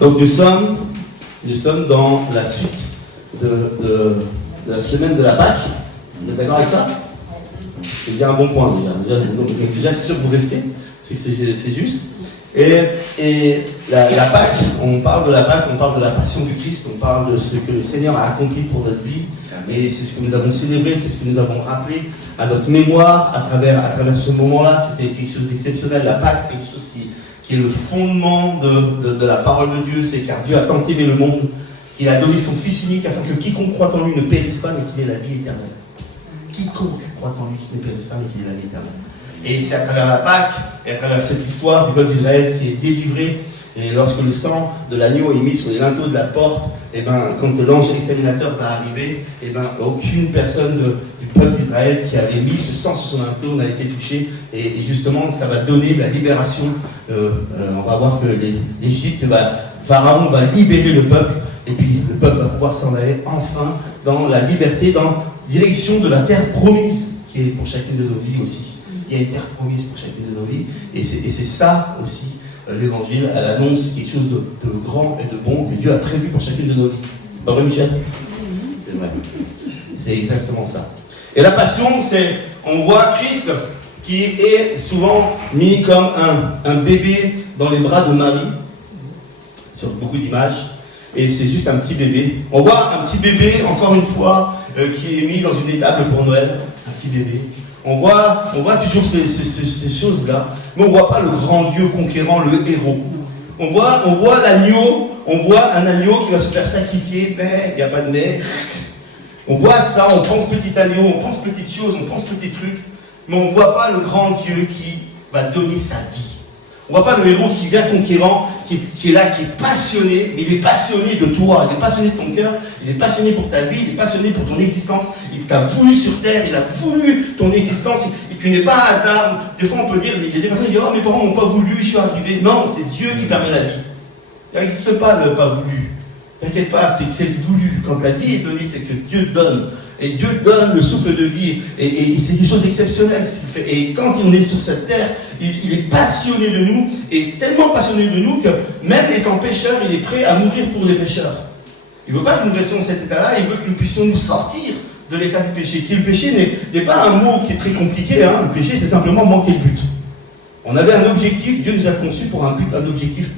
Donc nous sommes dans la suite de la semaine de la Pâque. Vous êtes d'accord avec ça? C'est bien un bon point déjà c'est sûr que vous restez, c'est juste. Et la Pâque, on parle de la Pâque, on parle de la passion du Christ, on parle de ce que le Seigneur a accompli pour notre vie. Et c'est ce que nous avons célébré, c'est ce que nous avons rappelé à notre mémoire à travers ce moment-là. C'était quelque chose d'exceptionnel. La Pâque, c'est quelque chose qui est le fondement de la parole de Dieu. C'est car Dieu a tant aimé le monde qu'il a donné son Fils unique afin que quiconque croit en lui ne périsse pas mais qu'il ait la vie éternelle. Quiconque croit en lui ne périsse pas mais qu'il ait la vie éternelle. Et c'est à travers la Pâque et à travers cette histoire du peuple d'Israël qui est délivré. Et lorsque le sang de l'agneau est mis sur les linteaux de la porte, et quand l'ange examinateur va arriver, aucune personne du peuple d'Israël qui avait mis ce sang sur son linteau n'a été touchée. Et justement, ça va donner la libération. On va voir que l'Égypte, Pharaon va libérer le peuple, et puis le peuple va pouvoir s'en aller enfin dans la liberté, dans direction de la terre promise, qui est pour chacune de nos vies aussi. Il y a une terre promise pour chacune de nos vies, et c'est ça aussi. L'évangile, elle annonce quelque chose de grand et de bon que Dieu a prévu pour chacune de nos vies. C'est pas vrai, Michel? C'est vrai. C'est exactement ça. Et la passion, on voit Christ qui est souvent mis comme un bébé dans les bras de Marie, sur beaucoup d'images, et c'est juste un petit bébé. On voit un petit bébé, encore une fois, qui est mis dans une étable pour Noël, un petit bébé. On voit toujours ces choses-là, mais on ne voit pas le grand Dieu conquérant, le héros. On voit l'agneau, on voit un agneau qui va se faire sacrifier, mais il n'y a pas de mais. On voit ça, on pense petit agneau, on pense petites choses, on pense petits trucs, mais on ne voit pas le grand Dieu qui va donner sa vie. On ne voit pas le héros qui vient conquérant, qui est là, qui est passionné, mais il est passionné de toi, il est passionné de ton cœur, il est passionné pour ta vie, il est passionné pour ton existence, il t'a voulu sur terre, il a voulu ton existence, et tu n'es pas un hasard. Des fois on peut dire, il y a des personnes qui disent « Oh, mes parents m'ont pas voulu, je suis arrivé ». Non, c'est Dieu qui permet la vie. Il n'existe pas le pas voulu. T'inquiète pas, c'est voulu. Quand la vie est donnée, c'est que Dieu donne. Et Dieu donne le souffle de vie. Et c'est des choses exceptionnelles. Et quand on est sur cette terre, il est passionné de nous. Et tellement passionné de nous que même étant pécheur, il est prêt à mourir pour les pécheurs. Il ne veut pas que nous restions dans cet état-là. Il veut que nous puissions nous sortir de l'état du péché. Le péché n'est pas un mot qui est très compliqué. Le péché, c'est simplement manquer le but. On avait un objectif. Dieu nous a conçus pour un but, un objectif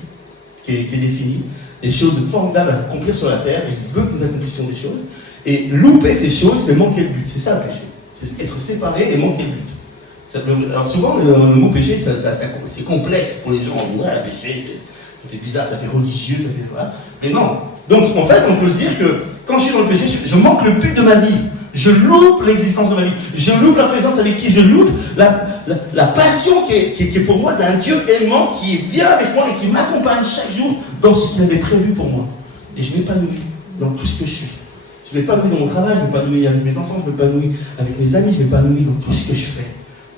qui est défini. Des choses formidables à accomplir sur la terre. Il veut que nous accomplissions des choses. Et louper ces choses, c'est manquer le but. C'est ça le péché. C'est être séparé et manquer le but. Alors souvent, le mot péché, c'est complexe pour les gens. On dit, ouais, le péché, ça fait bizarre, ça fait religieux, ça fait voilà. Mais non. Donc, en fait, on peut se dire que quand je suis dans le péché, je manque le but de ma vie. Je loupe l'existence de ma vie. Je loupe la présence avec qui je loupe la passion qui est pour moi d'un Dieu aimant qui vient avec moi et qui m'accompagne chaque jour dans ce qu'il avait prévu pour moi. Et je m'épanouis dans tout ce que je suis. Je m'épanouis dans mon travail, je m'épanouis avec mes enfants, je m'épanouis avec mes amis, je m'épanouis dans tout ce que je fais.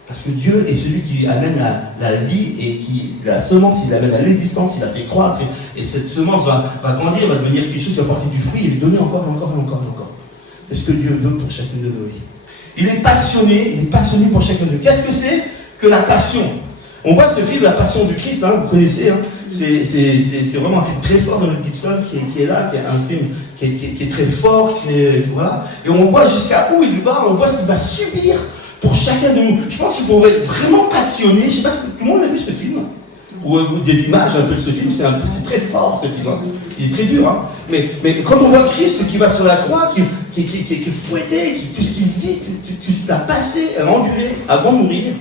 Parce que Dieu est celui qui amène la vie et qui, la semence, il amène à l'existence, il la fait croître. Et cette semence va grandir, va devenir quelque chose qui va porter du fruit et lui donner encore. C'est ce que Dieu veut pour chacune de nos vies. Il est passionné pour chacun de nous. Qu'est-ce que c'est que la passion? On voit ce film, La Passion du Christ, vous connaissez, c'est vraiment un film très fort de Mel Gibson qui est là, qui est un film qui est très fort, voilà. Et on voit jusqu'à où il va, on voit ce qu'il va subir pour chacun de nous. Je pense qu'il faut être vraiment passionné. Je ne sais pas si tout le monde a vu ce film, ou des images un peu de ce film, c'est très fort ce film. Il est très dur, mais quand on voit Christ qui va sur la croix, qui est fouetté, tout ce qu'il vit, tout ce qu'il a passé, a enduré avant de mourir,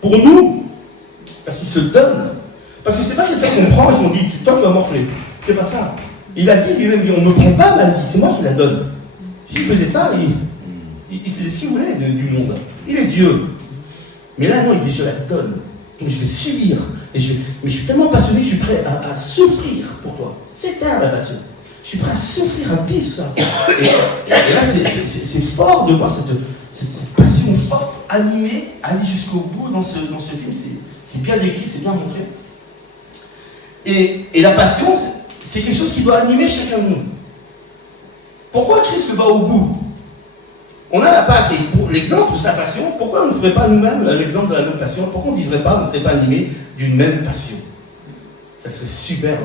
pour nous, parce qu'il se donne. Parce que c'est pas quelqu'un qu'on prend et qu'on dit, c'est toi qui vas morfler. C'est pas ça. Il a dit lui-même, on ne me prend pas ma vie, c'est moi qui la donne. S'il faisait ça, il faisait ce qu'il voulait du monde. Il est Dieu. Mais là, non, il dit, je la donne. Donc je vais subir. Mais je suis tellement passionné que je suis prêt à souffrir pour toi. C'est ça la passion. Je suis prêt à souffrir, à vivre ça. Et là, c'est fort de voir cette passion forte, animée, aller jusqu'au bout dans ce film. C'est bien décrit, c'est bien montré. Et la passion, c'est quelque chose qui doit animer chacun de nous. Pourquoi Christ va au bout? On a la Pâque, et pour l'exemple de sa passion, pourquoi on ne ferait pas nous-mêmes l'exemple de la même passion? Pourquoi on ne vivrait pas, on ne s'est pas animé d'une même passion? Ça serait super.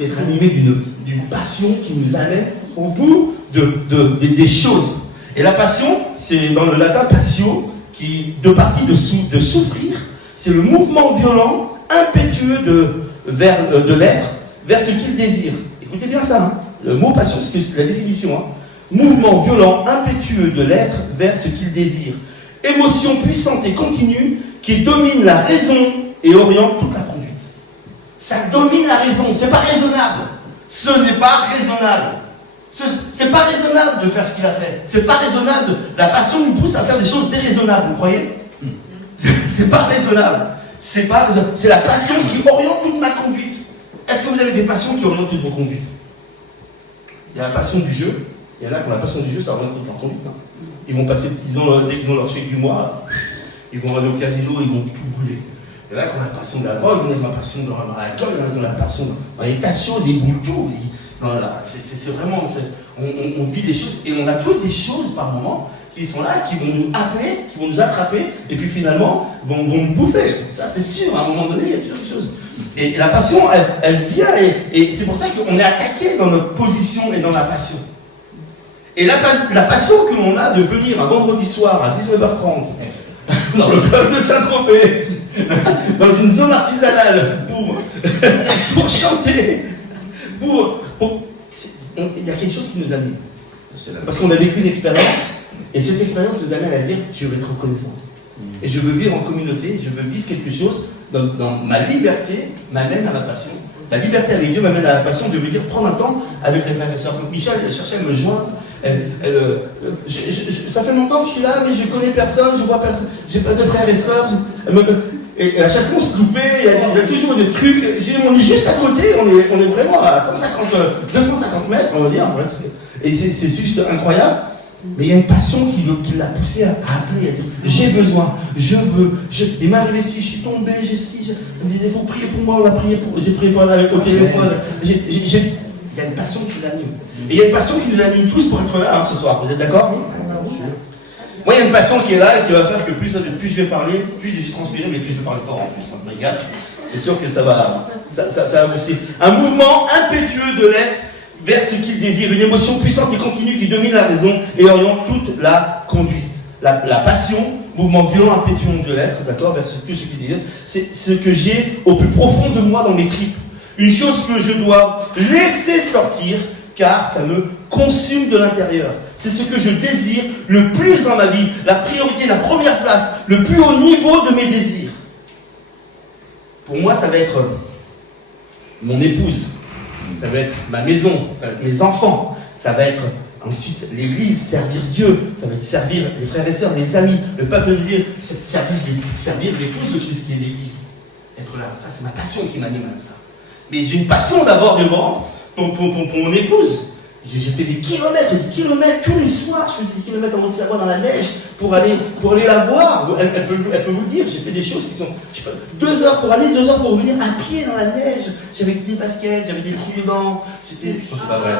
d'être animés d'une passion qui nous amène au bout des choses. Et la passion, c'est dans le latin passio, qui, de partie de souffrir, c'est le mouvement violent, impétueux de l'être vers ce qu'il désire. Écoutez bien ça, hein. Le mot passion, c'est la définition. Hein. Mouvement violent, impétueux de l'être vers ce qu'il désire. Émotion puissante et continue qui domine la raison et oriente toute la conduite. Ça domine la raison, c'est pas raisonnable. Ce n'est pas raisonnable. C'est pas raisonnable de faire ce qu'il a fait. C'est pas raisonnable. La passion nous pousse à faire des choses déraisonnables, vous croyez? C'est pas raisonnable. C'est la passion qui oriente toute ma conduite. Est-ce que vous avez des passions qui orientent toute vos conduites? Il y a la passion du jeu. Il y en a qui ont la passion du jeu, ça oriente toute leur conduite. Hein. Ils vont passer, dès qu'ils ont leur chèque du mois, ils vont aller au casino, ils vont tout brûler. Il y en a qui ont la passion de la drogue, il y en a qui ont la passion de l'alcool, il y en a qui ont la passion dans les tas de choses, ils brûlent tout. C'est vraiment, on vit des choses, et on a tous des choses par moment qui sont là, qui vont nous appeler, qui vont nous attraper, et puis finalement, vont nous bouffer. Ça, c'est sûr, à un moment donné, il y a toujours quelque chose. Et la passion, elle vient, et c'est pour ça qu'on est attaqué dans notre position et dans la passion. Et la passion que l'on a de venir un vendredi soir à 19h30 dans le club de Saint-Tropez, dans une zone artisanale, pour chanter, il y a quelque chose qui nous anime. Parce qu'on a vécu une expérience, et cette expérience nous amène à dire je veux être reconnaissant. Et je veux vivre en communauté, je veux vivre quelque chose dans ma liberté, m'amène à la passion. La liberté avec Dieu m'amène à la passion de venir prendre un temps avec les frères et sœurs. Donc Michel, elle cherchait à me joindre. Ça fait longtemps que je suis là, mais je connais personne, je vois personne, j'ai pas de frères et sœurs. Et à chaque fois on se loupait, il y a toujours des trucs. On est juste à côté, on est vraiment à 250 mètres, on va dire. Et c'est juste incroyable. Mais il y a une passion qui l'a poussé à appeler, à dire j'ai besoin, je veux. Il m'est arrivé si, je suis tombé, j'ai si. Il me disait il faut prier pour moi, on a prié pour. J'ai prié pour elle avec au téléphone. Il y a une passion qui l'anime. Et il y a une passion qui nous anime tous pour être là ce soir. Vous êtes d'accord? Moi, il y a une passion qui est là et qui va faire que plus je vais parler, plus je vais transpirer, mais plus je vais parler fort en plus. Regarde, c'est sûr que ça va booster. Un mouvement impétueux de l'être vers ce qu'il désire, une émotion puissante et continue qui domine la raison et oriente toute la conduite. La passion, mouvement violent, impétueux de l'être, d'accord, vers tout ce qu'il désire, c'est ce que j'ai au plus profond de moi dans mes tripes. Une chose que je dois laisser sortir, car ça me consume de l'intérieur. C'est ce que je désire le plus dans ma vie, la priorité, la première place, le plus haut niveau de mes désirs. Pour moi, ça va être mon épouse, ça va être ma maison, ça va être mes enfants, ça va être ensuite l'église, servir Dieu, ça va être servir les frères et sœurs, les amis, le peuple de Dieu, servir l'épouse de Christ qui est l'église. Être là, ça c'est ma passion qui m'anime à ça. Mais j'ai une passion d'abord de vendre pour mon épouse. J'ai fait des kilomètres tous les soirs. Je faisais des kilomètres en Haute-Savoie dans la neige pour aller la voir. Elle peut vous le dire. J'ai fait des choses qui sont 2 heures pour aller, 2 heures pour revenir à pied dans la neige. J'avais des baskets, j'avais des trucs dedans. J'étais. Oh, c'est pas vrai.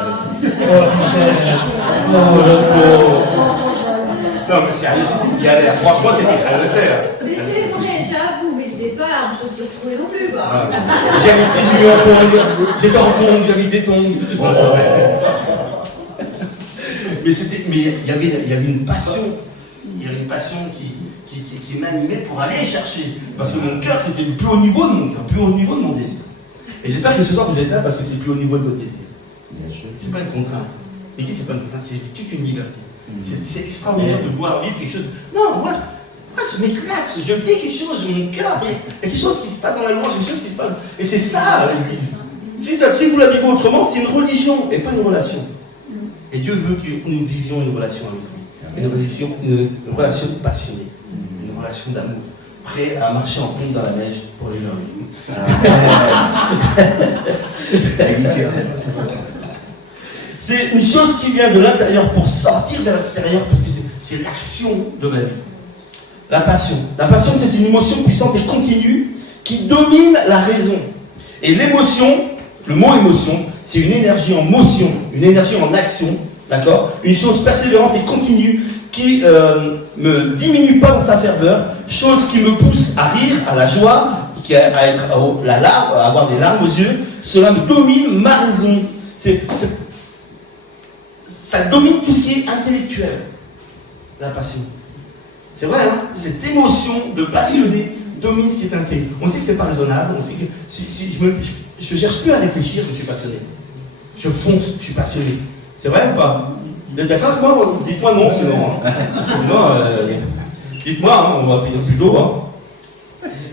Non, mais sérieux, c'était galère. Franchement, elle le sait. Mais c'est vrai, j'avoue, mais le départ, je ne suis retrouvée non plus, quoi. J'avais pris en tongs, j'étais en tongs, j'avais des tongs. Mais il y avait une passion. Il y avait une passion qui m'animait pour aller chercher. Parce que mon cœur, c'était le plus haut niveau de mon cœur, le plus haut niveau de mon désir. Et j'espère que ce soir, vous êtes là parce que c'est le plus haut niveau de votre désir. C'est pas une contrainte. Et qui c'est pas une contrainte, c'est toute une liberté. C'est extraordinaire de pouvoir vivre quelque chose. Non, moi je m'éclate, je vis quelque chose, mon cœur, il y a quelque chose qui se passe dans la louange, quelque chose qui se passe. Et c'est ça l'église. Si vous la vivez autrement, c'est une religion et pas une relation. Et Dieu veut que nous vivions une relation avec lui. Une relation passionnée, une relation d'amour, prêt à marcher en compte dans la neige pour lui leur C'est une chose qui vient de l'intérieur pour sortir vers l'extérieur, parce que c'est l'action de ma vie. La passion. La passion, c'est une émotion puissante et continue qui domine la raison. Et l'émotion, le mot émotion, c'est une énergie en motion, une énergie en action, d'accord? Une chose persévérante et continue qui me diminue pas dans sa ferveur, chose qui me pousse à rire, à la joie, qui a à être à avoir des larmes aux yeux, cela me domine ma raison. Ça domine tout ce qui est intellectuel, la passion. C'est vrai, hein? Cette émotion de passionné domine ce qui est intellectuel. On sait que c'est pas raisonnable, on sait que si je cherche plus à réfléchir que je suis passionné. Je fonce, je suis passionné. C'est vrai ou pas? Vous êtes d'accord avec moi? Dites-moi non, sinon. Dites-moi, hein, on va finir plus tôt. Hein.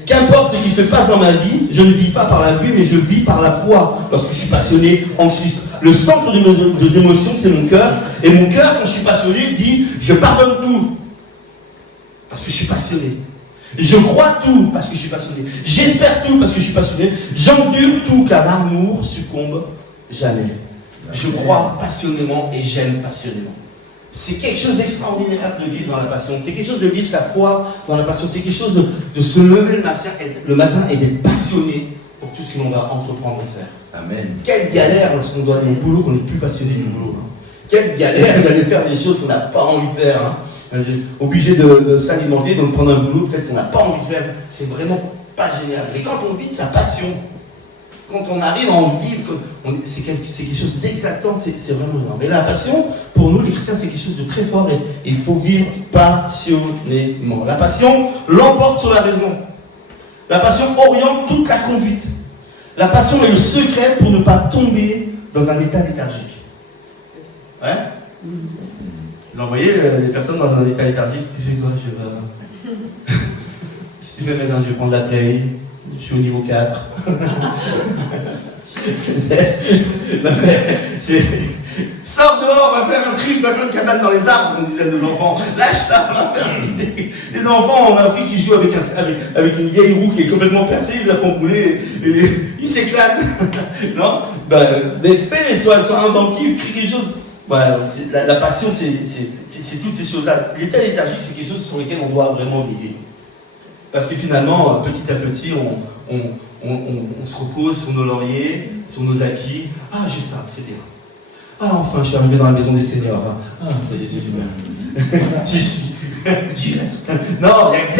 Qu'importe ce qui se passe dans ma vie, je ne vis pas par la vue, mais je vis par la foi, parce que je suis passionné en Christ. Le centre de mes émotions, c'est mon cœur, et mon cœur, quand je suis passionné, dit, je pardonne tout, parce que je suis passionné. Je crois tout, parce que je suis passionné. J'espère tout, parce que je suis passionné. J'endure tout, car l'amour succombe jamais. Je crois passionnément et j'aime passionnément. C'est quelque chose d'extraordinaire de vivre dans la passion. C'est quelque chose de vivre sa foi dans la passion. C'est quelque chose de se lever le matin et d'être passionné pour tout ce que l'on va entreprendre et faire. Amen. Quelle galère lorsqu'on doit aller au boulot, qu'on n'est plus passionné du boulot. Hein. Quelle galère d'aller faire des choses qu'on n'a pas envie de faire. Hein. Obligé de s'alimenter, de prendre un boulot peut-être qu'on n'a pas envie de faire. C'est vraiment pas génial. Mais quand on vit de sa passion, quand on arrive à en vivre, c'est quelque chose d'exaltant, c'est vraiment énorme. Et la passion, pour nous les chrétiens, c'est quelque chose de très fort et il faut vivre passionnément. La passion l'emporte sur la raison. La passion oriente toute la conduite. La passion est le secret pour ne pas tomber dans un état léthargique. Ouais? Vous envoyez des personnes dans un état léthargique, tu fais quoi? Si tu me mets dans, je vais prendre la play. Je suis au niveau 4. Sors dehors, on va faire un truc, on va faire une cabane dans les arbres, on disait nos enfants. Lâche ça, on va faire. Les enfants, on a un fils qui joue avec une vieille roue qui est complètement percée, ils la font rouler, et ils s'éclatent. Non? Sois inventif, crée quelque chose. Voilà, la passion, c'est toutes ces choses-là. L'état léthargique, c'est quelque chose sur lequel on doit vraiment veiller. Parce que finalement, petit à petit, on se repose sur nos lauriers, sur nos acquis. Ah, j'ai ça, c'est bien. Ah, enfin, je suis arrivé dans la maison des seniors. Ah, ça y est, c'est super. J'y suis, j'y reste. Non, il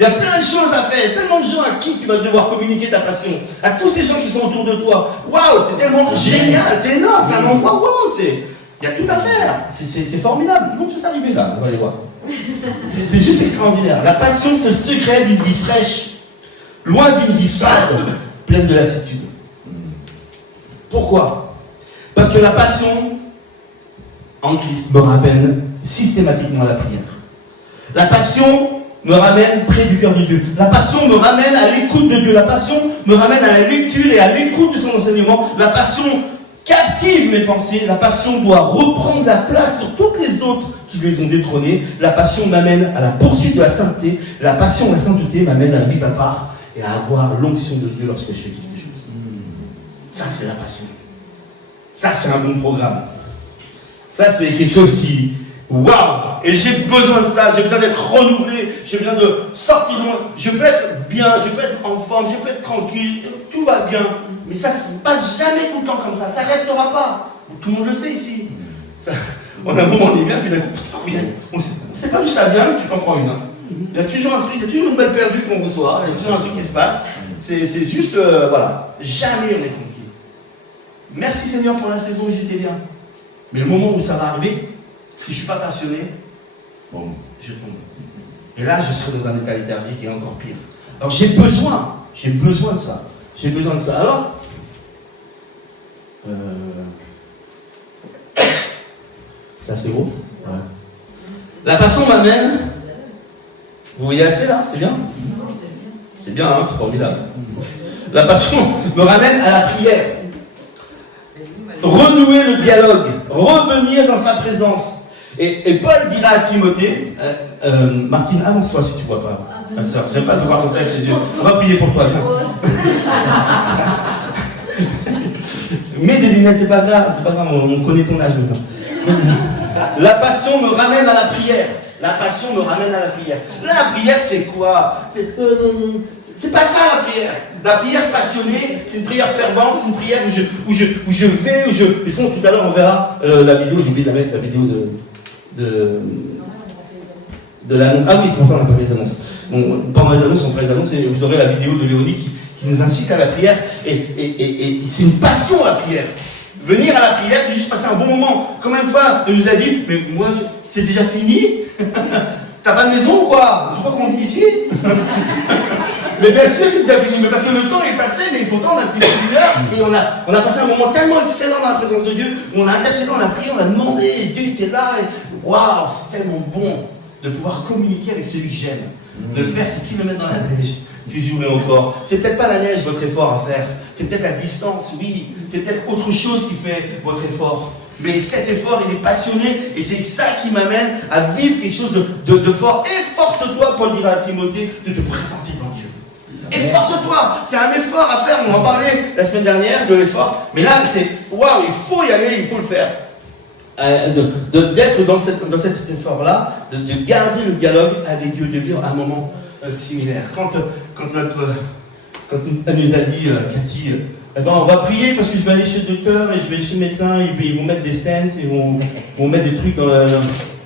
y a plein de choses à faire. Il y a tellement de gens à qui tu vas devoir communiquer ta passion. À tous ces gens qui sont autour de toi. Waouh, c'est tellement génial, c'est énorme, c'est un endroit, waouh, il y a tout à faire. C'est formidable. Ils vont tous arriver là, on va les voir. C'est juste extraordinaire. La passion, c'est le secret d'une vie fraîche, loin d'une vie fade, pleine de lassitude. Pourquoi? Parce que la passion en Christ me ramène systématiquement à la prière. La passion me ramène près du cœur de Dieu. La passion me ramène à l'écoute de Dieu. La passion me ramène à la lecture et à l'écoute de son enseignement. La passion captive mes pensées. La passion doit reprendre la place sur toutes les autres qui les ont détrônés. La passion m'amène à la poursuite de la sainteté. La passion, la sainteté m'amène à la mise à part et à avoir l'onction de Dieu lorsque je fais quelque chose. Ça, c'est la passion. Ça, c'est un bon programme. Ça, c'est quelque chose qui... Waouh! Et j'ai besoin de ça. J'ai besoin d'être renouvelé. J'ai besoin de sortir de moi. Je peux être bien, je peux être en forme, je peux être tranquille. Tout va bien. Mais ça ne se passe jamais tout le temps comme ça. Ça ne restera pas. Tout le monde le sait ici. Ça, on a un moment, on est bien, puis d'un coup, on ne sait pas d'où ça vient, tu t'en prends une. Hein. Il y a toujours un truc, il y a toujours une balle perdue qu'on reçoit, il y a toujours un truc qui se passe. C'est juste, voilà, jamais on est tranquille. Merci Seigneur pour la saison où j'étais bien. Mais le moment où ça va arriver, si je ne suis pas passionné, bon, je tombe. Et là, je serai dans un état léthargique et encore pire. Alors j'ai besoin de ça. J'ai besoin de ça. Alors, ça c'est gros. Ouais. La passion m'amène. Vous voyez assez là, c'est bien? C'est bien, hein, c'est formidable. La passion me ramène à la prière. Renouer le dialogue, revenir dans sa présence. Et Paul dira à Timothée, Martine, avance-toi si tu ne vois pas. Ma soeur, j'aime pas te voir comme ça avec les yeux. On va prier pour toi. Mets des lunettes, c'est pas grave, on connaît ton âge maintenant. La passion me ramène à la prière. La passion me ramène à la prière. La prière, c'est quoi? C'est pas ça la prière. La prière passionnée, c'est une prière fervente, c'est une prière où je vais, Ils font tout à l'heure, on verra la vidéo, j'ai oublié de la mettre, la vidéo de l'annonce. Ah oui, c'est pour ça qu'on n'a pas fait l'annonce. pendant les annonces, on fera les annonces, et vous aurez la vidéo de Léonie qui nous incite à la prière. Et c'est une passion la prière. Venir à la prière, c'est juste passer un bon moment. Combien de fois on nous a dit, mais moi, c'est déjà fini? T'as pas de maison ou quoi? Je sais pas qu'on vit ici. Mais bien sûr, c'est déjà fini. Mais parce que le temps est passé, mais pourtant on a fait une heure et on a passé un moment tellement excellent dans la présence de Dieu, où on a intercédé, on a prié, on a demandé, et Dieu était là. Et waouh, c'est tellement bon de pouvoir communiquer avec celui que j'aime, de faire ces kilomètres dans la neige. Tu jouerais encore. C'est peut-être pas la neige votre effort à faire. C'est peut-être la distance, oui. C'est peut-être autre chose qui fait votre effort. Mais cet effort, il est passionné et c'est ça qui m'amène à vivre quelque chose de fort. Efforce-toi, Paul dira à Timothée, de te présenter dans Dieu. Efforce-toi. C'est un effort à faire. On en parlait la semaine dernière de l'effort. Mais là, c'est waouh, il faut y aller, il faut le faire. D'être dans cet effort-là, de garder le dialogue avec Dieu, de vivre un moment similaire. Quand elle nous a dit, Cathy, eh ben, on va prier parce que je vais aller chez le docteur et je vais aller chez le médecin, et ils vont mettre des stents, ils vont mettre des trucs dans la...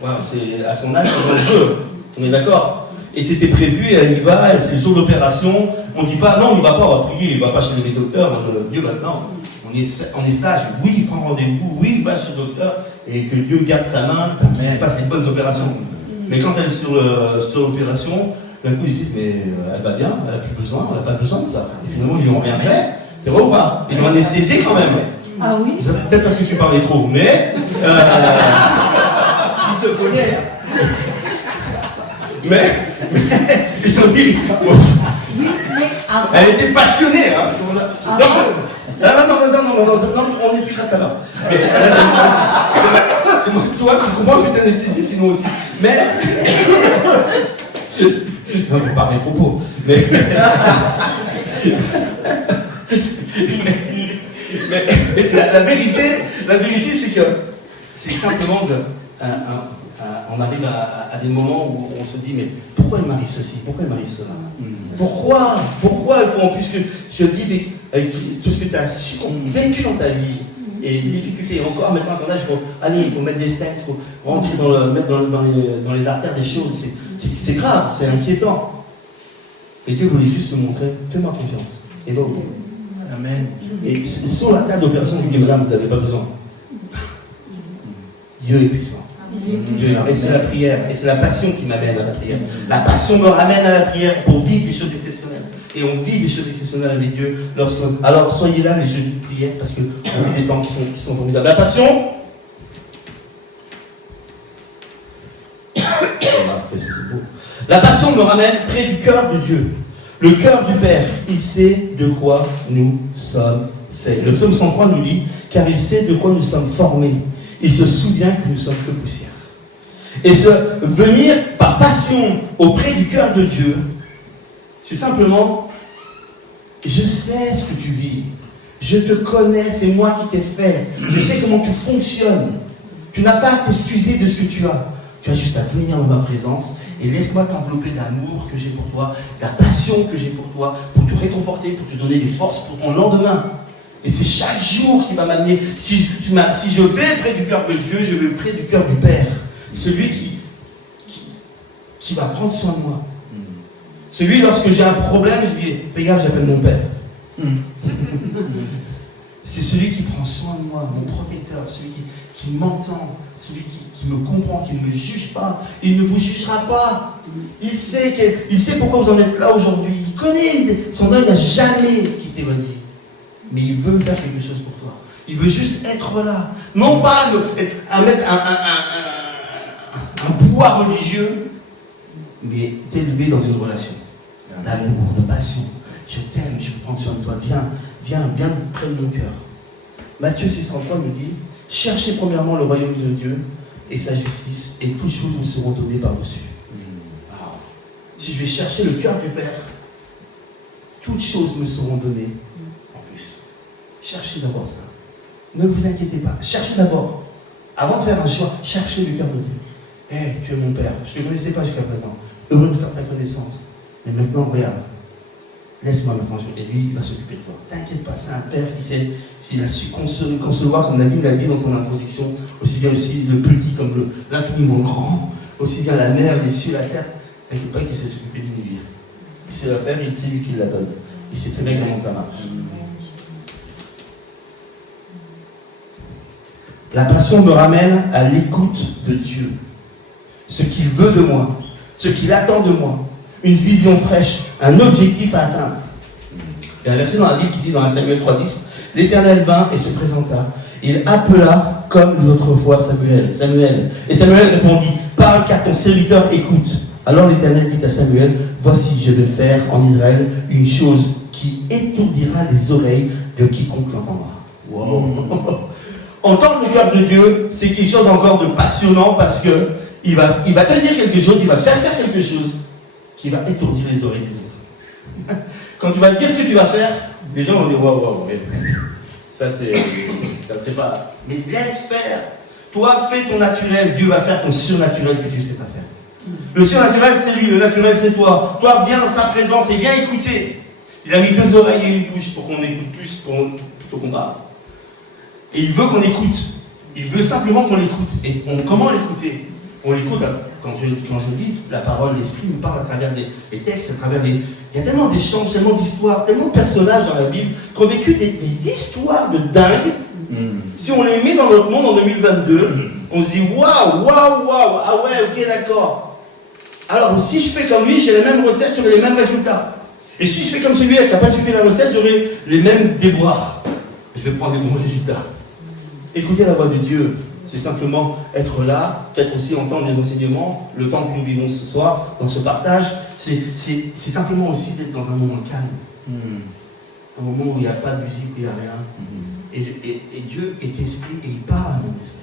Voilà, c'est à son âge, on veut. On est d'accord. Et c'était prévu, et elle y va, et c'est le jour d'opération. On ne dit pas, non, on n'y va pas, on va prier, il ne va pas chez les docteurs, Dieu maintenant. On est sage, oui, prends rendez-vous, oui, va chez le docteur, et que Dieu garde sa main pour qu'il fasse les bonnes opérations. Mais quand elle est sur l'opération, d'un coup ils se disent, mais elle va bien, elle n'a plus besoin, on n'a pas besoin de ça. Et finalement, ils lui ont rien fait. C'est vrai ou pas? Ils ont anesthésié quand même. Ah oui? Peut-être parce que tu parlais trop, mais... Il te connaît. Mais ils ont dit... Oui, mais avant. Elle était passionnée. Hein. Non, on expliquera tout à l'heure. Mais là, c'est moi, toi, tu comprends, je vais t'anesthésier sinon aussi. Mais... Non, je parle des propos. Mais la vérité, c'est que c'est simplement on arrive à des moments où on se dit, mais pourquoi il m'arrive ceci? Pourquoi il m'arrive cela? Pourquoi il faut en plus que je vis avec tout ce que tu as vécu dans ta vie et les difficultés, et encore maintenant à ton âge, il faut mettre des stents, il faut rentrer mettre dans les artères des choses. C'est grave, c'est inquiétant. Et Dieu voulait juste te montrer, fais-moi confiance. Et va au bout. Amen. Et sur la table d'opération, il dit, madame, vous n'avez pas besoin. Dieu est puissant. Et c'est la prière, et c'est la passion qui m'amène à la prière. La passion me ramène à la prière pour vivre des choses exceptionnelles. Et on vit des choses exceptionnelles avec Dieu. Alors soyez là les jeudis de prière, parce qu'on vit des temps qui sont formidables. La passion, la passion me ramène près du cœur de Dieu. Le cœur du Père, il sait de quoi nous sommes faits. Le psaume 103 nous dit, car il sait de quoi nous sommes formés. Il se souvient que nous sommes que poussière. Et venir par passion auprès du cœur de Dieu, c'est simplement, je sais ce que tu vis. Je te connais, c'est moi qui t'ai fait. Je sais comment tu fonctionnes. Tu n'as pas à t'excuser de ce que tu as. Tu as juste à venir dans ma présence et laisse-moi t'envelopper d'amour que j'ai pour toi, de la passion que j'ai pour toi, pour te réconforter, pour te donner des forces pour ton lendemain. Et c'est chaque jour qui va m'amener. Si je vais près du cœur de Dieu, je vais près du cœur du Père. Celui qui va prendre soin de moi. Celui, lorsque j'ai un problème, je dis, regarde, j'appelle mon Père. C'est celui qui prend soin de moi, mon protecteur, celui qui m'entend, celui qui me comprend, qui ne me juge pas. Il ne vous jugera pas. Il sait pourquoi vous en êtes là aujourd'hui. Il connaît, son œil n'a jamais quitté votre vie. Mais il veut faire quelque chose pour toi. Il veut juste être là. Non pas mettre un pouvoir religieux, mais t'élever dans une relation d'amour, de passion. Je t'aime, je veux prendre soin de toi. Viens près de mon cœur. Matthieu 6:33 nous dit, cherchez premièrement le royaume de Dieu et sa justice, et toutes choses vous seront données par-dessus. Alors, si je vais chercher le cœur du Père, toutes choses me seront données en plus. Cherchez d'abord ça. Ne vous inquiétez pas. Cherchez d'abord. Avant de faire un choix, cherchez le cœur de Dieu. Tu es mon Père. Je ne te connaissais pas jusqu'à présent. Heureux de faire ta connaissance. Mais maintenant, regarde. Laisse-moi maintenant, et lui, il va s'occuper de toi. T'inquiète pas, c'est un Père qui sait, s'il a su concevoir, comme Nadine l'a dit dans son introduction, aussi bien aussi le petit comme l'infiniment grand, aussi bien la mer, les cieux, la terre. t'inquiète pas qu'il sait s'occuper d'une vie. Il sait la faire, c'est lui qui la donne. Il sait très bien comment ça marche. La passion me ramène à l'écoute de Dieu. Ce qu'il veut de moi, ce qu'il attend de moi, une vision fraîche, un objectif à atteindre. Il y a un verset dans la Bible qui dit dans 1 Samuel 3,10, l'Éternel vint et se présenta. Il appela comme autrefois Samuel. Et Samuel répondit, parle car ton serviteur écoute. Alors l'Éternel dit à Samuel, voici je vais faire en Israël une chose qui étourdira les oreilles de quiconque l'entendra. Wow. Entendre le cœur de Dieu, c'est quelque chose encore de passionnant parce que il va te dire quelque chose, il va faire quelque chose qui va étourdir les oreilles des autres. Quand tu vas dire ce que tu vas faire, les gens vont dire waouh, ça c'est pas. Mais laisse faire. Toi, fais ton naturel, Dieu va faire ton surnaturel que tu ne sais pas faire. Le surnaturel, c'est lui, le naturel, c'est toi. Toi, viens dans sa présence et viens écouter. Il a mis 2 oreilles et une bouche pour qu'on écoute plus, plutôt qu'on parle. Et il veut qu'on écoute. Il veut simplement qu'on l'écoute. Et comment l'écouter? On l'écoute quand je lis la parole, l'esprit nous parle à travers les textes, à travers les. Il y a tellement d'échanges, tellement d'histoires, tellement de personnages dans la Bible qui ont vécu des histoires de dingue. Si on les met dans notre monde en 2022, on se dit waouh, ah ouais, ok, d'accord. Alors si je fais comme lui, j'ai les mêmes recettes, j'aurai les mêmes résultats. Et si je fais comme celui qui n'a pas suivi la recette, j'aurai les mêmes déboires. Je vais prendre des bons résultats. Écouter la voix de Dieu, c'est simplement être là, peut-être aussi entendre des enseignements, le temps que nous vivons ce soir, dans ce partage, c'est simplement aussi d'être dans un moment calme. Un moment où il n'y a pas de musique, où il n'y a rien. Et Dieu est esprit et il parle à mon esprit.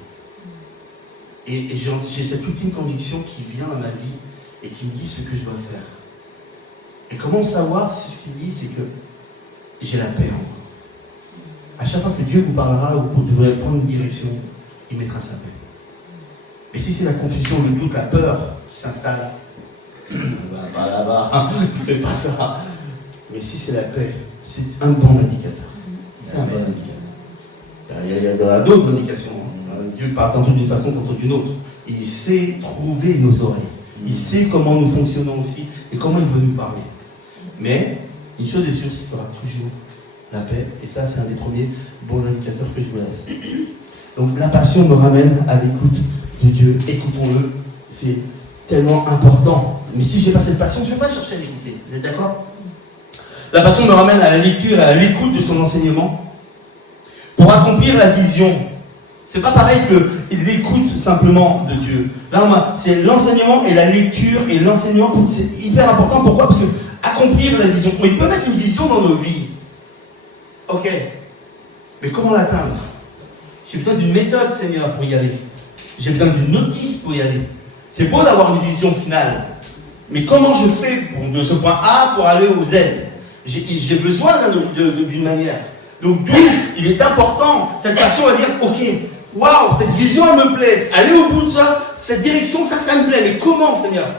Et j'ai cette ultime conviction qui vient à ma vie et qui me dit ce que je dois faire. Et comment savoir si ce qu'il dit, c'est que j'ai la paix en moi. À chaque fois que Dieu vous parlera ou que vous devrez prendre une direction, il mettra sa paix. Mais si c'est la confusion, le doute, la peur qui s'installe, va là-bas, ne fais pas ça. Mais si c'est la paix, c'est un bon indicateur. C'est un bon indicateur. Il y a d'autres indications. Dieu parle tantôt d'une façon, tantôt d'une autre. Il sait trouver nos oreilles. Il sait comment nous fonctionnons aussi et comment il veut nous parler. Mais une chose est sûre, c'est qu'il y aura toujours la paix. Et ça, c'est un des premiers bons indicateurs que je vous laisse. Donc la passion me ramène à l'écoute de Dieu. Écoutons-le. C'est tellement important. Mais si je n'ai pas cette passion, je ne vais pas chercher à l'écouter. Vous êtes d'accord? La passion me ramène à la lecture et à l'écoute de son enseignement pour accomplir la vision. C'est pas pareil qu'il écoute simplement de Dieu. Là, c'est l'enseignement et la lecture et l'enseignement, c'est hyper important. Pourquoi? Parce que accomplir la vision. Il peut mettre une vision dans nos vies. Ok. Mais comment l'atteindre? J'ai besoin d'une méthode, Seigneur, pour y aller. J'ai besoin d'une notice pour y aller. C'est beau d'avoir une vision finale. Mais comment je fais de ce point A pour aller au Z? J'ai besoin d'une manière. Donc d'où il est important, cette passion à dire, ok, waouh, cette vision elle me plaît, aller au bout de ça, cette direction, ça me plaît, mais comment, Seigneur?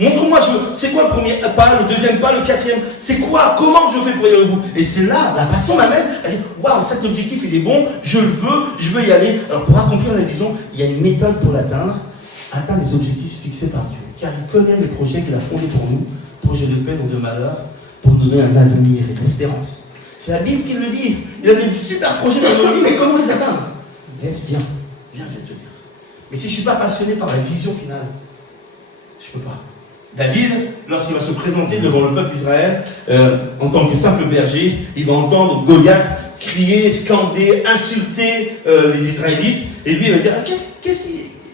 Montre-moi, c'est quoi le premier pas, le deuxième pas, le quatrième, c'est quoi, comment je fais pour y aller au bout? Et c'est là, la passion m'amène à dire, waouh, cet objectif il est bon, je veux y aller. Alors pour accomplir la vision, il y a une méthode pour l'atteindre, atteindre les objectifs fixés par Dieu, car il connaît les projets qu'il a fondés pour nous, projets de paix ou de malheur, pour nous donner un avenir et de l'espérance. C'est la Bible qui le dit. Il a des super projets dans nos vies, mais comment les atteindre? Laisse bien, je vais te dire. Mais si je ne suis pas passionné par la vision finale, je ne peux pas. David, lorsqu'il va se présenter devant le peuple d'Israël, en tant que simple berger, il va entendre Goliath crier, scander, insulter les Israélites, et lui il va dire,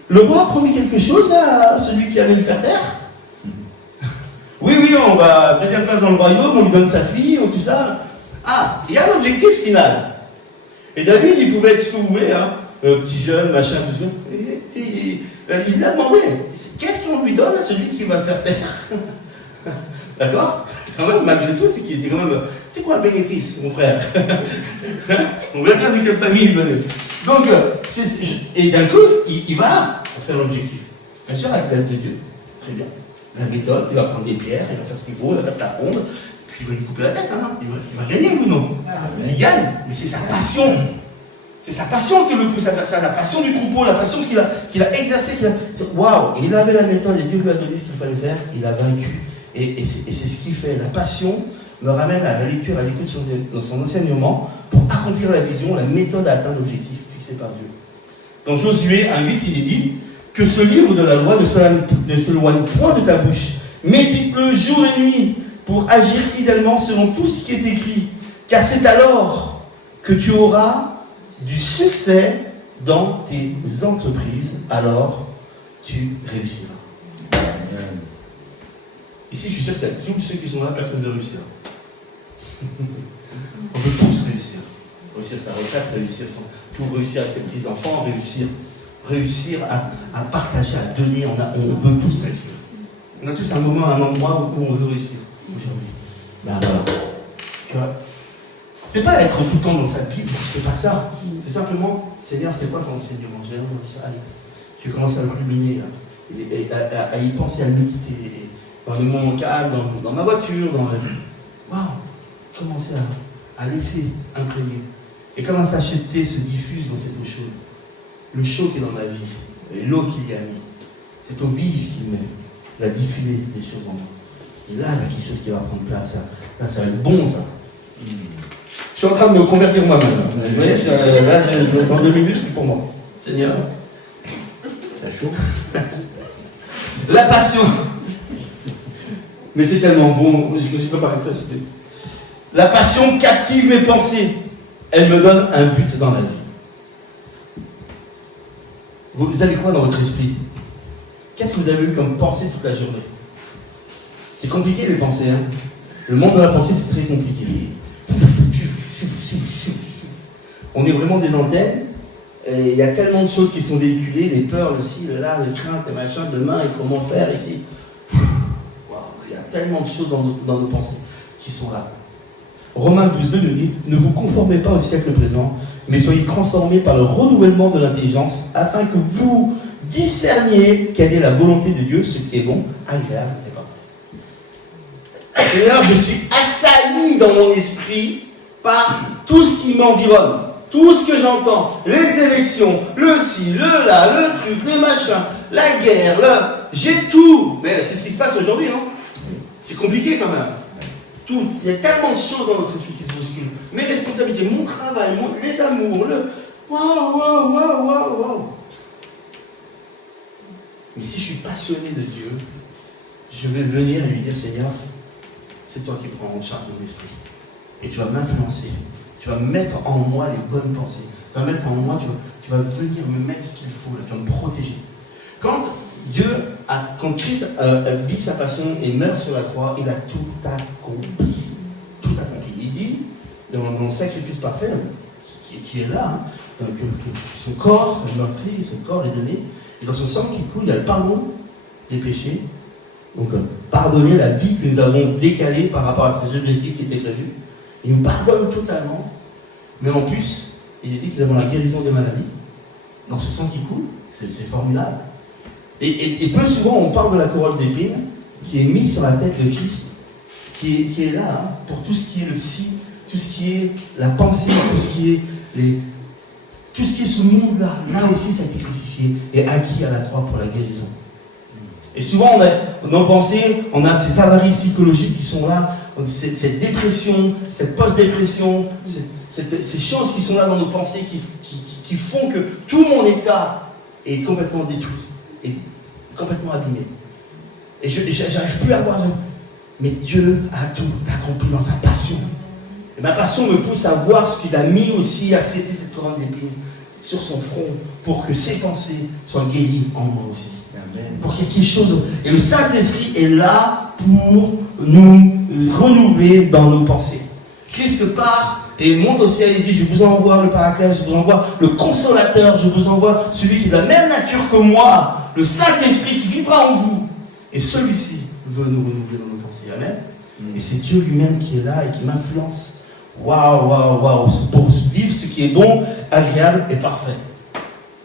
le roi a promis quelque chose à celui qui allait le faire taire? Oui, on va deuxième place dans le royaume, on lui donne sa fille, tout ça. Ah, il y a un objectif final. Et David, il pouvait être ce que vous voulez, petit jeune, machin, tout ça. Il l'a demandé, qu'est-ce qu'on lui donne à celui qui va le faire taire? D'accord? Quand même, malgré tout, c'est qu'il était quand même. C'est quoi le bénéfice, mon frère? On verra bien de quelle famille il venait. Donc, et d'un coup, il va faire l'objectif. Bien sûr, avec l'aide de Dieu. Très bien. La méthode, il va prendre des pierres, il va faire ce qu'il faut, il va faire sa ronde, puis il va lui couper la tête. Il va gagner ou non? Il gagne, mais c'est sa passion. C'est sa passion qui le pousse à faire ça, la passion du troupeau, la passion qu'il a exercée. Waouh! Et il avait la méthode et Dieu lui a donné ce qu'il fallait faire, il a vaincu. Et c'est ce qu'il fait. La passion me ramène à la lecture, à l'écoute de son enseignement pour accomplir la vision, la méthode à atteindre l'objectif fixé par Dieu. Dans Josué 1:8, il est dit que ce livre de la loi ne s'éloigne point de ta bouche. Médite-le jour et nuit pour agir fidèlement selon tout ce qui est écrit. Car c'est alors que tu auras du succès dans tes entreprises, alors tu réussiras. Ici, je suis sûr que tous ceux qui sont là, personne ne veut réussir. On veut tous réussir. Réussir sa retraite, réussir avec ses petits-enfants, réussir à partager, à donner. On veut tous réussir. On a tous un moment, un endroit où on veut réussir. Aujourd'hui. Ben voilà. Tu vois, c'est pas être tout le temps dans sa Bible, c'est pas ça. C'est simplement, Seigneur, c'est quoi ton enseignement? Je commence à le ruminer, et à y penser, à le méditer. Dans le moment calme, dans ma voiture, waouh, commencer à laisser imprégner. Et comment sa chasteté se diffuse dans cette eau chaude. Le chaud qui est dans ma vie, et l'eau qu'il y a mis. Cette eau vive qu'il met, la diffuser des choses en moi. Et là, il y a quelque chose qui va prendre place. Là, ça va être bon, ça. Je suis en train de me convertir moi-même. Vous voyez, là, dans 2 minutes, je suis pour moi. Seigneur, ça chaud. La passion. Mais c'est tellement bon, je ne suis pas parlé de ça, je sais. La passion captive mes pensées. Elle me donne un but dans la vie. Vous avez quoi dans votre esprit? Qu'est-ce que vous avez eu comme pensée toute la journée? C'est compliqué les pensées, hein. Le monde de la pensée, c'est très compliqué. On est vraiment des antennes. Et il y a tellement de choses qui sont véhiculées, les peurs, le ci, le là, les craintes, les machins, demain, et comment faire ici. Il y a tellement de choses dans nos pensées qui sont là. Romains 12:2 nous dit « Ne vous conformez pas au siècle présent, mais soyez transformés par le renouvellement de l'intelligence, afin que vous discerniez quelle est la volonté de Dieu, ce qui est bon, agréable et parfait. » Seigneur, je suis assailli dans mon esprit par tout ce qui m'environne, tout ce que j'entends, les élections, le ci, le là, le truc, le machin, la guerre, j'ai tout. Mais c'est ce qui se passe aujourd'hui, non? C'est compliqué quand même. Tout. Il y a tellement de choses dans notre esprit qui se bousculent. Mes responsabilités, mon travail, les amours, waouh. Mais si je suis passionné de Dieu, je vais venir et lui dire, Seigneur, c'est toi qui prends en charge mon esprit. Et tu vas m'influencer. Tu vas mettre en moi les bonnes pensées. Tu vas mettre en moi, tu vas venir me mettre ce qu'il faut, là, tu vas me protéger. Quand Christ vit sa passion et meurt sur la croix, il a tout accompli. Tout accompli. Il dit, dans le sacrifice parfait, qui est là, que son corps est meurtri, son corps est donné, et dans son sang qui coule, il y a le pardon des péchés. Donc, pardonner la vie que nous avons décalée par rapport à ces objectifs qui étaient prévus. Il nous pardonne totalement. Mais en plus, il est dit que nous avons la guérison des maladies. Dans ce sang qui coule, c'est formidable. Et peu souvent, on parle de la couronne d'épines qui est mise sur la tête de Christ, qui est là pour tout ce qui est le psy, tout ce qui est la pensée, tout ce qui est ce monde-là. Là aussi, ça a été crucifié et acquis à la croix pour la guérison. Et souvent, dans nos pensées, on a ces avaries psychologiques qui sont là, cette dépression, cette post-dépression, ces choses qui sont là dans nos pensées qui font que tout mon état est complètement détruit, est complètement abîmé. Et j'arrive plus à voir. Mais Dieu a tout accompli dans sa passion. Et ma passion me pousse à voir ce qu'il a mis aussi, à accepter cette couronne d'épines sur son front pour que ses pensées soient guéries en moi aussi. Amen. Pour qu'il y ait quelque chose. Et le Saint-Esprit est là pour nous renouveler dans nos pensées. Christ part et monte au ciel et dit, je vous envoie le Paraclet, je vous envoie le Consolateur, je vous envoie celui qui est de la même nature que moi, le Saint-Esprit qui vivra en vous. Et celui-ci veut nous renouveler dans nos pensées. Amen. Et c'est Dieu lui-même qui est là et qui m'influence. Waouh, pour vivre ce qui est bon, agréable et parfait.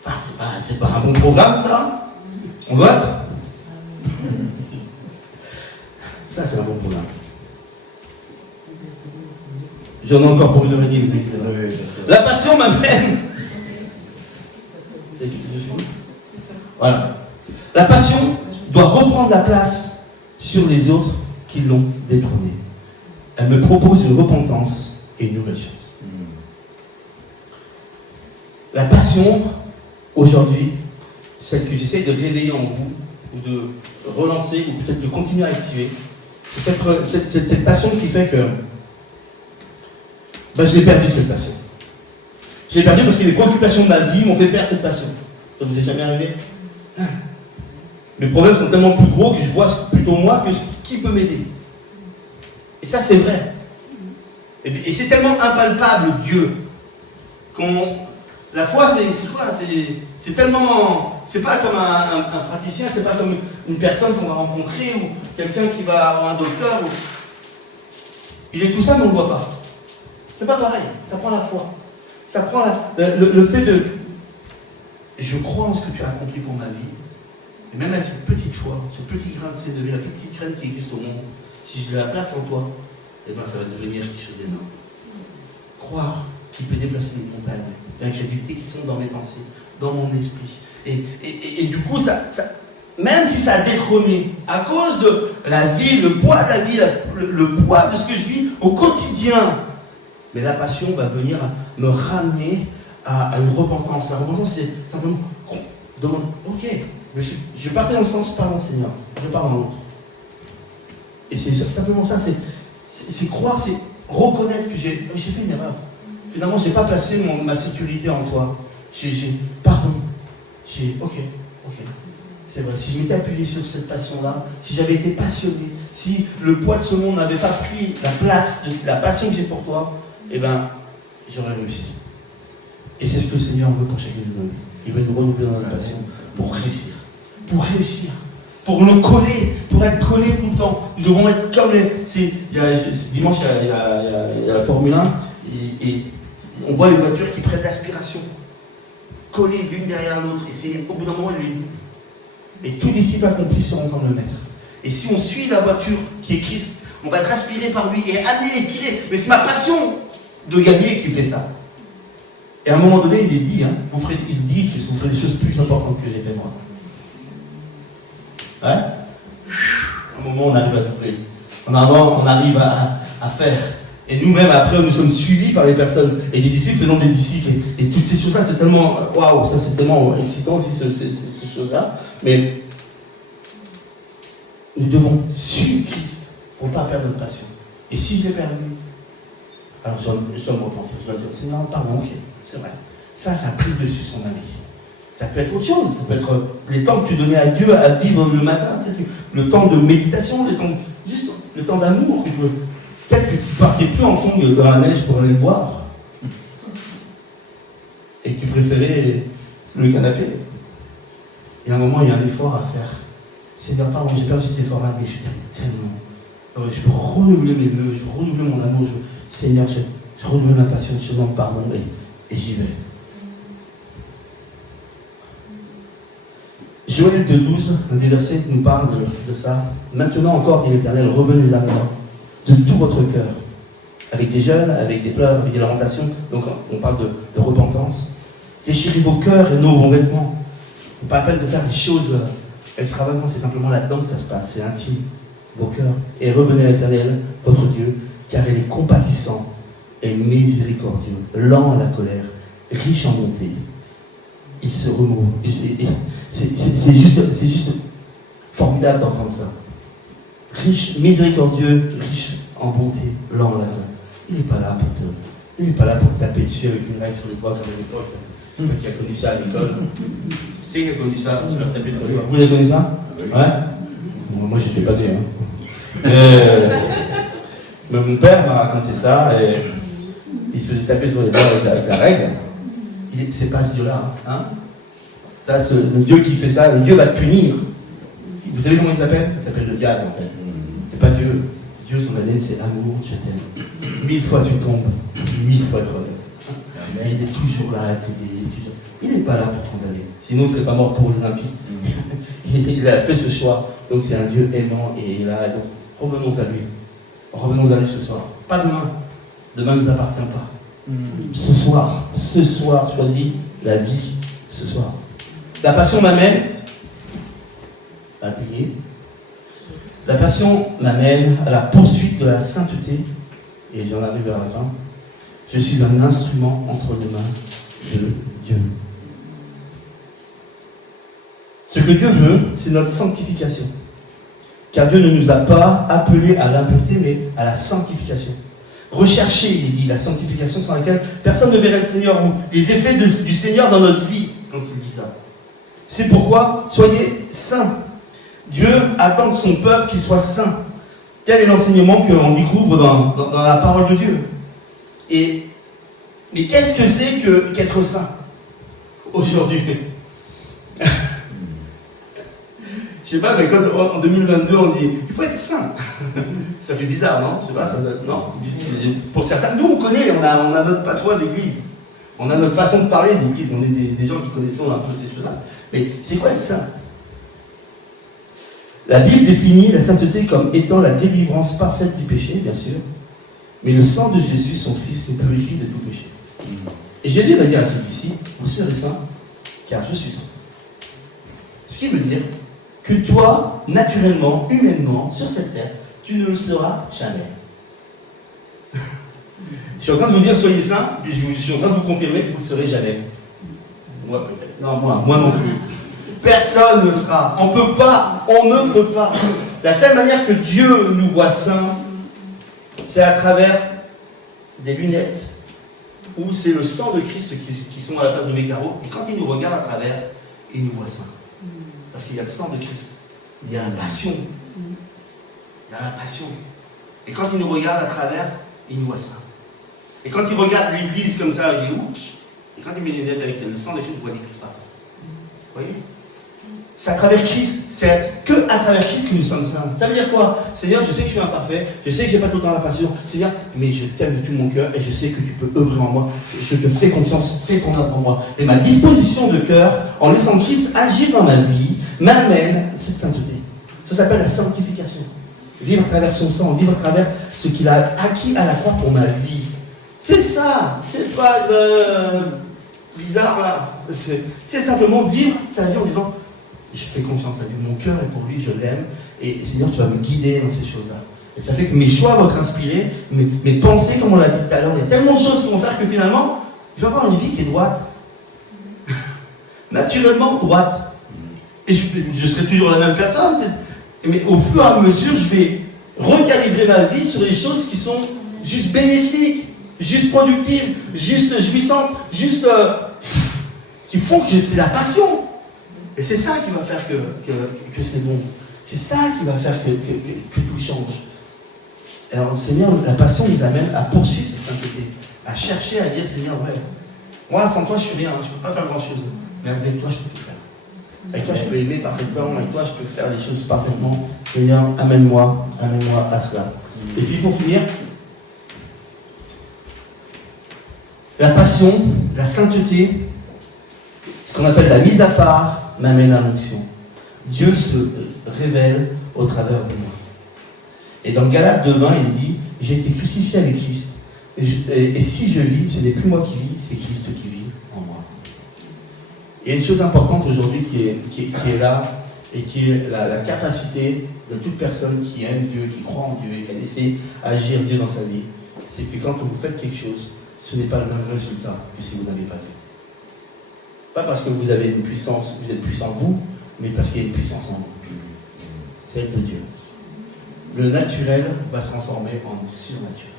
Enfin, c'est pas un bon programme, ça. On vote? Ça, c'est un bon programme. J'en ai encore pour une heure et demie. La passion m'amène Voilà. La passion doit reprendre la place sur les autres qui l'ont détrônée. Elle me propose une repentance et une nouvelle chance. La passion, aujourd'hui, celle que j'essaie de réveiller en vous, ou de relancer, ou peut-être de continuer à activer, c'est cette passion qui fait que je l'ai perdu, cette passion. Je l'ai perdu parce que les préoccupations de ma vie m'ont fait perdre cette passion. Ça vous est jamais arrivé? Mes problèmes sont tellement plus gros que je vois plutôt moi que qui peut m'aider. Et ça, c'est vrai. Et c'est tellement impalpable, Dieu, la foi, c'est quoi? C'est tellement... C'est pas comme un praticien, c'est pas comme une personne qu'on va rencontrer ou quelqu'un qui va avoir un docteur. Il est tout ça, mais on ne le voit pas. C'est pas pareil. Ça prend la foi. Ça prend le fait de... Je crois en ce que tu as accompli pour ma vie. Et même avec cette petite foi, ce petit grain de sénévé, la petite graine qui existe au monde, si je la place en toi, eh bien ça va devenir quelque chose d'énorme. Croire qu'il peut déplacer des montagnes, des incrédulités qui sont dans mes pensées, dans mon esprit. Et du coup, même si ça a détrôné, à cause de la vie, le poids de la vie, le poids de ce que je vis au quotidien, mais la passion va venir me ramener à une repentance. La repentance, c'est simplement, ok, je partais dans le sens, pardon Seigneur, je pars dans l'autre. Et c'est simplement ça, c'est croire, c'est reconnaître que j'ai fait une erreur. Finalement, je n'ai pas placé ma sécurité en toi. Pardon. Ok. C'est vrai, si je m'étais appuyé sur cette passion-là, si j'avais été passionné, si le poids de ce monde n'avait pas pris la place de la passion que j'ai pour toi, eh bien, j'aurais réussi. Et c'est ce que le Seigneur veut pour chacun de nous. Il veut nous renouveler dans notre passion pour réussir. Pour réussir. Pour le coller, pour être collé tout le temps. Nous devons être comme dimanche, il y a la Formule 1, et on voit les voitures qui prennent l'aspiration. Collées l'une derrière l'autre. Et c'est au bout d'un moment, et tout disciple accompli seront comme le Maître. Et si on suit la voiture qui est Christ, on va être aspiré par lui et amené et tiré. Mais c'est ma passion de gagner qui fait ça. Et à un moment donné, il dit, il dit que vous ferez des choses plus importantes que j'ai fait moi. Ouais. À un moment, on arrive à trouver. On arrive à faire. Et nous-mêmes, après, nous sommes suivis par les personnes. Et les disciples faisant des disciples. Et toutes ces choses-là, c'est tellement... Waouh, ça c'est tellement excitant aussi, ces choses-là. Mais nous devons suivre Christ pour ne pas perdre notre passion. Et si je l'ai perdu, alors je dois me repenser. Je dois dire, Seigneur, pardon, ok, c'est vrai. Ça a pris le dessus sur ma vie. Ça peut être autre chose. Ça peut être les temps que tu donnais à Dieu à vivre le matin, peut-être le temps de méditation, juste le temps d'amour. Peut-être que tu ne partais plus en tongs dans la neige pour aller le voir. Et que tu préférais le canapé. Et à un moment, il y a un effort à faire. Seigneur, pardon, j'ai perdu cet effort-là, mais je t'aime tellement. Je veux renouveler mes vœux, je veux renouveler mon amour. Seigneur, je renouvelle ma passion, je demande pardon et j'y vais. Joël 2,12, un des versets qui nous parle de ça. Maintenant encore, dit l'Éternel, revenez à moi de tout votre cœur, avec des jeûnes, avec des pleurs, avec des lamentations. Donc on parle de repentance. Déchirez vos cœurs et nos vêtements. Pas la peine de faire des choses extravagantes, c'est simplement là-dedans que ça se passe, c'est intime, vos cœurs. Et revenez à l'Éternel, votre Dieu, car il est compatissant et miséricordieux, lent à la colère, riche en bonté. Il se remue. C'est juste formidable d'entendre ça. Riche, miséricordieux, riche en bonté, lent à la colère. Il n'est pas là pour te taper dessus avec une règle sur les doigts comme à l'époque. Qui a connu ça à l'école. Tu sais qui a connu ça, se faire taper sur les doigts. Vous avez connu ça? Ouais. Bon, moi, j'étais pas né. Mais mon père m'a raconté ça et il se faisait taper sur les doigts avec la règle. C'est pas ce Dieu-là. Hein? Ça, le Dieu qui fait ça, le Dieu va te punir. Vous savez comment il s'appelle? Il s'appelle le diable en fait. C'est pas Dieu. Dieu, son ADN, c'est amour, je t'aime. 1000 fois tu tombes, 1000 fois tu relèves. Il est toujours là à t'aider. Il n'est pas là pour te condamner. Sinon, il ne serait pas mort pour les impies. Il a fait ce choix. Donc, c'est un Dieu aimant et il est là. Donc, revenons à lui. Revenons à lui ce soir. Pas demain. Demain ne nous appartient pas. Ce soir, choisis la vie. Ce soir. La passion m'amène à payer. La passion m'amène à la poursuite de la sainteté, et j'en arrive vers la fin. Je suis un instrument entre les mains de Dieu. Ce que Dieu veut, c'est notre sanctification. Car Dieu ne nous a pas appelés à l'impureté, mais à la sanctification. Recherchez, il dit, la sanctification sans laquelle personne ne verrait le Seigneur, ou les effets du Seigneur dans notre vie, quand il dit ça. C'est pourquoi, soyez saints. Dieu attend de son peuple qu'il soit saint. Tel est l'enseignement qu'on découvre dans la parole de Dieu. Mais qu'est-ce que c'est qu'être saint aujourd'hui? Je sais pas, mais quand en 2022 on dit il faut être saint, ça fait bizarre, non? Je sais pas, non, c'est bizarre. Pour certains, nous on connaît, on a notre patois d'église, on a notre façon de parler d'église, on est des gens qui connaissent un peu ces choses-là. Mais c'est quoi être saint? La Bible définit la sainteté comme étant la délivrance parfaite du péché, bien sûr, mais le sang de Jésus, son Fils, nous purifie de tout péché. Et Jésus va dire à ses disciples, vous serez saints, car je suis saint. Ce qui veut dire que toi, naturellement, humainement, sur cette terre, tu ne le seras jamais. Je suis en train de vous dire soyez saints, puis je suis en train de vous confirmer que vous ne le serez jamais. Moi peut-être. Non, moi non plus. Personne ne sera. On ne peut pas. La seule manière que Dieu nous voit saints, c'est à travers des lunettes, où c'est le sang de Christ qui sont à la place de mes carreaux, et quand il nous regarde à travers, il nous voit saints. Parce qu'il y a le sang de Christ. Il y a la passion. Il y a la passion. Et quand il nous regarde à travers, il nous voit ça. Et quand il regarde l'église comme ça, il dit ouch. Et quand il met les lunettes avec le sang de Christ, il voit l'église parfaite. Vous voyez? C'est à travers Christ. C'est que à travers Christ que nous sommes saints. Ça veut dire quoi? Seigneur, je sais que je suis imparfait. Je sais que je n'ai pas tout le temps la passion. Seigneur, mais je t'aime de tout mon cœur et je sais que tu peux œuvrer en moi. Je te fais confiance. Fais ton œuvre en moi. Et ma disposition de cœur, en laissant Christ agir dans ma vie, m'amène à cette sainteté. Ça s'appelle la sanctification. Vivre à travers son sang, vivre à travers ce qu'il a acquis à la croix pour ma vie. C'est ça. C'est pas bizarre là. C'est simplement vivre sa vie en disant je fais confiance à Dieu, mon cœur est pour lui, je l'aime, et Seigneur, tu vas me guider dans ces choses-là. Et ça fait que mes choix vont être inspirés, mes pensées, comme on l'a dit tout à l'heure, il y a tellement de choses qui vont faire que finalement, je vais avoir une vie qui est droite. Naturellement droite. Et je serai toujours la même personne, peut-être. Mais au fur et à mesure, je vais recalibrer ma vie sur les choses qui sont juste bénéfiques, juste productives, juste jouissantes, juste qui font que c'est la passion. Et c'est ça qui va faire que c'est bon. C'est ça qui va faire que tout change. Alors, Seigneur, la passion nous amène à poursuivre cette sainteté, à chercher à dire, Seigneur, ouais, moi, sans toi, je suis rien, je ne peux pas faire grand-chose. Mais avec toi, je peux tout faire. Avec toi, je peux aimer parfaitement, avec toi, je peux faire les choses parfaitement. Seigneur, amène-moi à cela. Et puis, pour finir, la passion, la sainteté, ce qu'on appelle la mise à part, m'amène à l'onction. Dieu se révèle au travers de moi. Et dans Galates 2:20, il dit, j'ai été crucifié avec Christ. Et si je vis, ce n'est plus moi qui vis, c'est Christ qui vit en moi. Il y a une chose importante aujourd'hui qui est là, et qui est la capacité de toute personne qui aime Dieu, qui croit en Dieu, et qui a laissé agir Dieu dans sa vie. C'est que quand vous faites quelque chose, ce n'est pas le même résultat que si vous n'avez pas Dieu. Pas parce que vous avez une puissance, vous êtes puissant vous, mais parce qu'il y a une puissance en vous. Celle de Dieu. Le naturel va se transformer en surnaturel.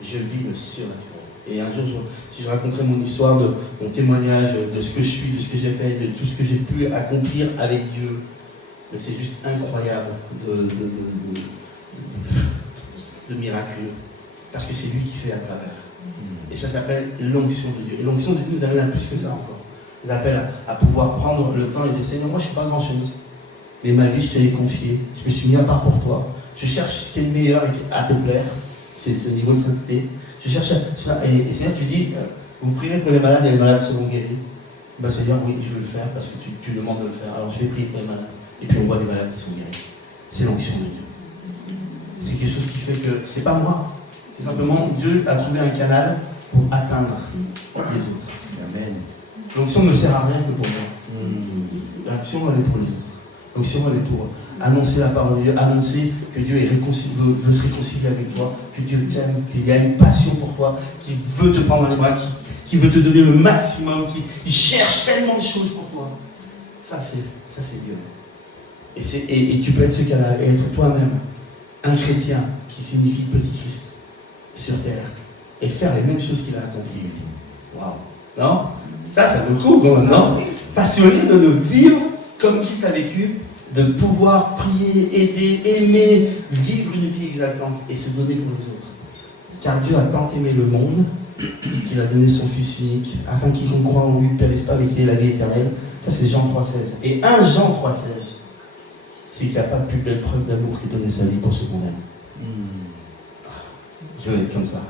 Je vis le surnaturel. Et un jour, si je raconterai mon histoire, mon témoignage, de ce que je suis, de ce que j'ai fait, de tout ce que j'ai pu accomplir avec Dieu, c'est juste incroyable de miraculeux. Parce que c'est lui qui fait à travers. Et ça s'appelle l'onction de Dieu. Et l'onction de Dieu nous amène à plus que ça encore. Nous appelle à pouvoir prendre le temps et dire Seigneur, moi je ne suis pas grand-chose. Mais ma vie, je te l'ai confiée. Je me suis mis à part pour toi. Je cherche ce qui est le meilleur à te plaire. C'est ce niveau de sainteté. Je cherche et Seigneur, tu dis, vous prierez pour les malades et les malades seront guéris. Ben Seigneur, oui, je veux le faire parce que tu demandes de le faire. Alors je vais prier pour les malades. Et puis on voit les malades qui sont guéris. C'est l'onction de Dieu. C'est quelque chose qui fait que c'est pas moi. C'est simplement Dieu a trouvé un canal pour atteindre les autres. Amen. L'onction ne sert à rien que pour moi. L'action, elle est pour les autres. L'onction, elle est pour annoncer la parole de Dieu, annoncer que Dieu veut se réconcilier avec toi, que Dieu t'aime, qu'il y a une passion pour toi, qu'il veut te prendre dans les bras, qu'il veut te donner le maximum, qu'il cherche tellement de choses pour toi. Ça, c'est Dieu. Et tu peux être ce cas-là, et être toi-même un chrétien, qui signifie petit Christ, sur terre, et faire les mêmes choses qu'il a accomplies. Waouh! Non? Ça vaut le coup, quand même, non? Passionné de vivre comme Christ a vécu, de pouvoir prier, aider, aimer, vivre une vie exaltante et se donner pour les autres. Car Dieu a tant aimé le monde qu'il a donné son Fils unique, afin qu'il croit en lui ne périsse pas, mais qu'il ait la vie éternelle. Ça, c'est Jean 3,16. Et 1 Jean 3,16, c'est qu'il n'y a pas de plus belle preuve d'amour que donner sa vie pour ce qu'on aime. Je veux être comme ça.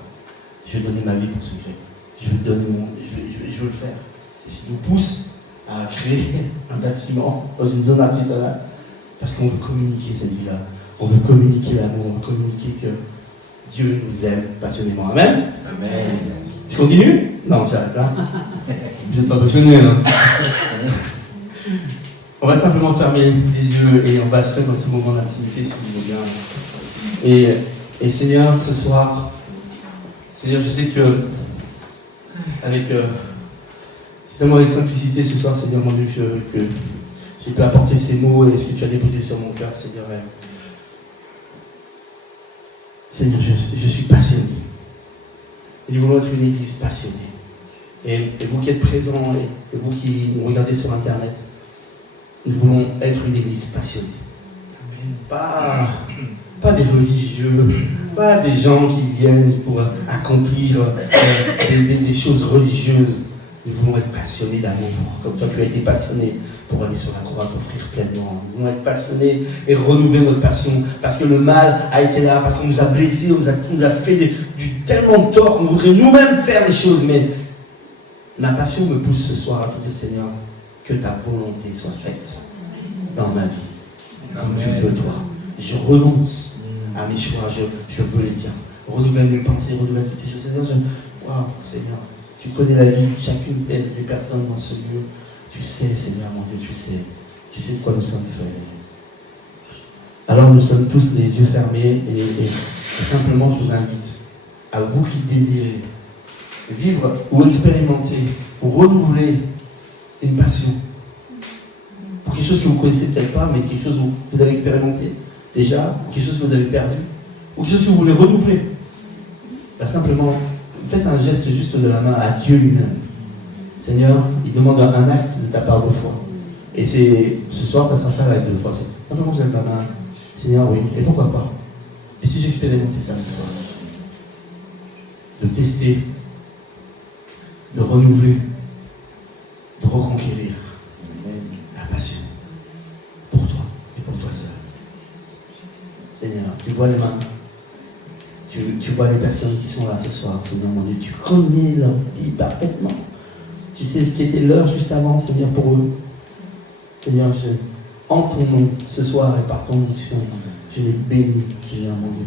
Je veux donner ma vie pour ce que j'aime. Je veux le faire. C'est ce qui nous pousse à créer un bâtiment dans une zone artisanale. Parce qu'on veut communiquer cette vie-là. On veut communiquer l'amour. On veut communiquer que Dieu nous aime passionnément. Amen? Amen. Je continue? Non, j'arrête là. Vous n'êtes pas passionné, hein? On va simplement fermer les yeux et on va se mettre dans ce moment d'intimité, si vous voulez bien. Et Seigneur, ce soir, Seigneur, je sais que c'est tellement avec simplicité ce soir, Seigneur mon Dieu, que j'ai pu apporter ces mots et ce que tu as déposé sur mon cœur, Seigneur. Seigneur, je suis passionné. Et nous voulons être une église passionnée. Et vous qui êtes présents et vous qui nous regardez sur Internet, nous voulons être une église passionnée. Pas des religieux, pas des gens qui viennent pour accomplir des choses religieuses. Nous voulons être passionnés d'amour, comme toi tu as été passionné pour aller sur la croix, t'offrir pleinement. Nous voulons être passionnés et renouveler notre passion, parce que le mal a été là, parce qu'on nous a blessés, on nous a fait du tellement de tort qu'on voudrait nous-mêmes faire les choses, mais ma passion me pousse ce soir à te dire, Seigneur, que ta volonté soit faite dans ma vie, comme tu veux toi. Je renonce à mes choix, je veux les tiens. Renouvelle mes pensées, renouvelle toutes ces choses. Seigneur, Seigneur, tu connais la vie de chacune des personnes dans ce lieu. Tu sais, Seigneur, mon Dieu, tu sais de quoi nous sommes faits. Alors nous sommes tous les yeux fermés et simplement je vous invite, à vous qui désirez vivre ou expérimenter ou renouveler une passion pour quelque chose que vous ne connaissez peut-être pas, mais quelque chose que vous avez expérimenté déjà, quelque chose que vous avez perdu, ou quelque chose que vous voulez renouveler. Là, simplement, faites un geste juste de la main à Dieu lui-même. Seigneur, il demande un acte de ta part de foi. Et ce soir, ça sera ça l'acte de foi. C'est simplement je lève la main. Seigneur, oui, et pourquoi pas? Et si j'expérimentais ça ce soir? De tester, de renouveler, de reconquérir la passion pour toi et pour toi seul. Seigneur, tu vois les mains, tu vois les personnes qui sont là ce soir, Seigneur mon Dieu, tu connais leur vie parfaitement. Tu sais ce qui était l'heure juste avant, Seigneur, pour eux. Seigneur, en ton nom, ce soir et par ton onction, je les bénis, Seigneur mon Dieu.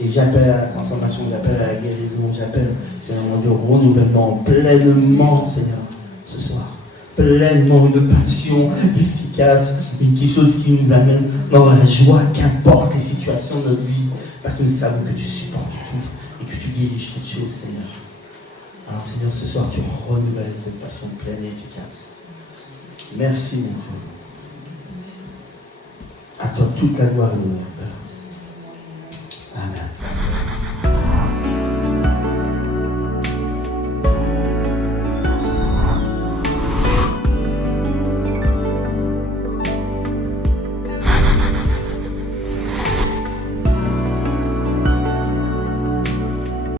Et j'appelle à la transformation, j'appelle à la guérison, j'appelle, Seigneur mon Dieu, au renouvellement, pleinement, Seigneur, ce soir. Pleinement une passion efficace, quelque chose qui nous amène dans la joie, qu'importe les situations de notre vie, parce que nous savons que tu supportes tout et que tu diriges toutes choses, Seigneur. Alors, Seigneur, ce soir, tu renouvelles cette passion pleine et efficace. Merci, mon Dieu. À toi toute la gloire et l'honneur.